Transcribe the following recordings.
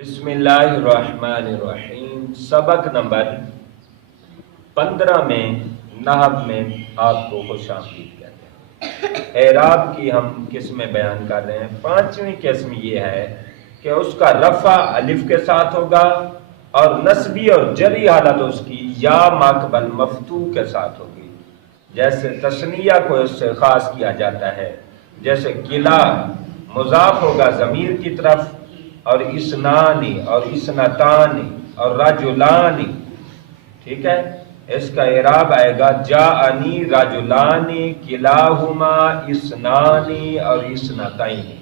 بسم اللہ الرحمن الرحیم۔ سبق نمبر 15 میں نحو میں آپ کو خوش آمدید کہتے ہیں۔ اعراب کی ہم قسمیں بیان کر رہے ہیں۔ 5ویں قسم یہ ہے کہ اس کا رفع الف کے ساتھ ہوگا اور نصبی اور جری حالت اس کی یا ماقبل مفتوح کے ساتھ ہوگی۔ جیسے تثنیہ کو اس سے خاص کیا جاتا ہے، جیسے قلعہ مضاف ہوگا ضمیر کی طرف، اور اسنانی اور اسنتانی اور رجلانی، ٹھیک ہے۔ اس کا اعراب آئے گا جاءنی رجلانی کلاہما اسنانی اور اسنتانی،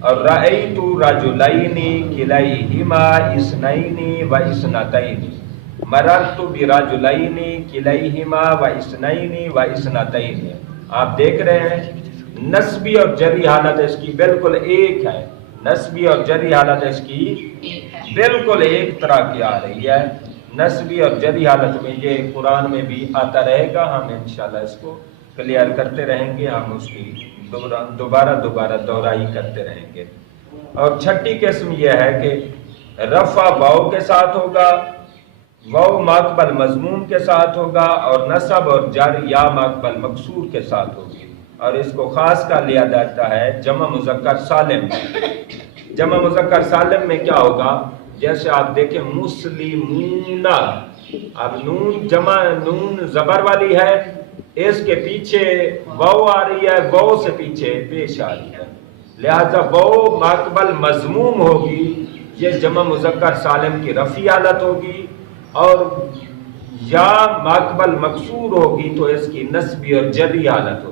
اور رأیت رجلین کلیہما اسنین و اسنتین، مررت برجلین کلیہما و اسنین و اسنتین۔ آپ دیکھ رہے ہیں نسبی اور جری حالت اس کی بالکل ایک ہے، نسبی اور جری حالت اس کی بالکل ایک طرح کی آ رہی ہے۔ نسبی اور جری حالت میں یہ قرآن میں بھی آتا رہے گا، ہم انشاءاللہ اس کو کلیئر کرتے رہیں گے، ہم اس کی دوبارہ دہرائی کرتے رہیں گے۔ اور چھٹی قسم یہ ہے کہ رفع واو کے ساتھ ہوگا، واو ماقبل مضموم کے ساتھ ہوگا، اور نصب اور جر یا ماقبل مکسور کے ساتھ ہوگی، اور اس کو خاص کر لیا جاتا ہے جمع مذکر سالم۔ جمع مذکر سالم میں کیا ہوگا؟ جیسے آپ دیکھیں مسلمون، اب نون جمع نون زبر والی ہے، اس کے پیچھے واو آ رہی ہے، واو سے پیچھے پیش آ رہی ہے، لہذا واو ماقبل مضموم ہوگی، یہ جمع مذکر سالم کی رفعی حالت ہوگی، اور یا ماقبل مکسور ہوگی تو اس کی نصبی اور جری حالت ہوگی۔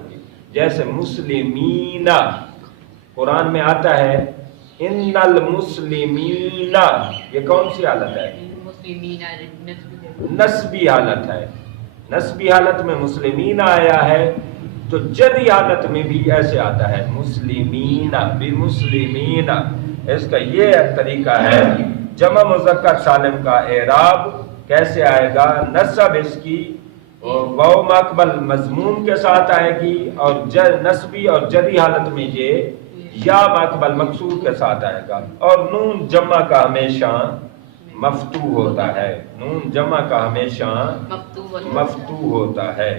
جیسے مسلمین، قرآن میں آتا ہے ان المسلمین، یہ کون سی حالت ہے؟ نصبی حالت ہے۔ نصبی حالت میں مسلمین آیا ہے، تو جری حالت میں بھی ایسے آتا ہے مسلمین بمسلمین۔ اس کا یہ طریقہ ہے۔ جمع مذکر سالم کا اعراب کیسے آئے گا؟ نصب اس کی واو ماقبل مضموم کے ساتھ آئے گی، اور نصبی اور جری حالت میں یہ یا ماقبل مکسور کے ساتھ آئے گا، اور نون جمع کا ہمیشہ مفتوح ہوتا ہے، نون جمع کا ہمیشہ مفتوح ہوتا ہے۔